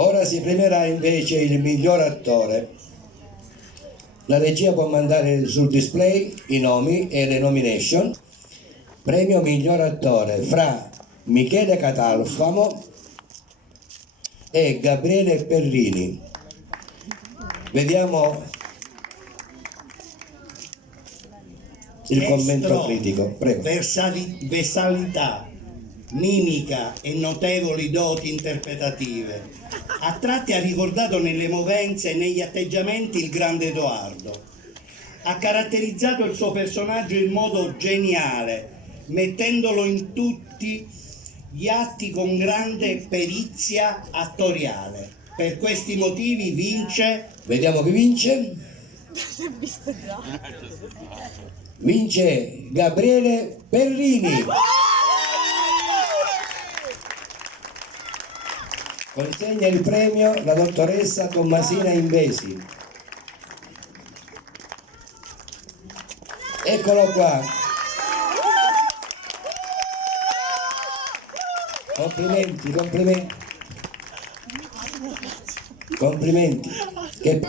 Ora si premierà invece il miglior attore. La regia può mandare sul display i nomi e le nomination. Premio miglior attore fra Michele Catalfamo e Gabriele Perrini. Vediamo il commento critico. Prego. Versalità, mimica e notevoli doti interpretative. A tratti ha ricordato nelle movenze e negli atteggiamenti il grande Edoardo. Ha caratterizzato il suo personaggio in modo geniale, mettendolo in tutti gli atti con grande perizia attoriale. Per questi motivi vince... Vediamo chi vince. Vince Gabriele Perrini. Consegna il premio la dottoressa Tommasina Invesi. Eccolo qua. Complimenti, complimenti. Complimenti. Che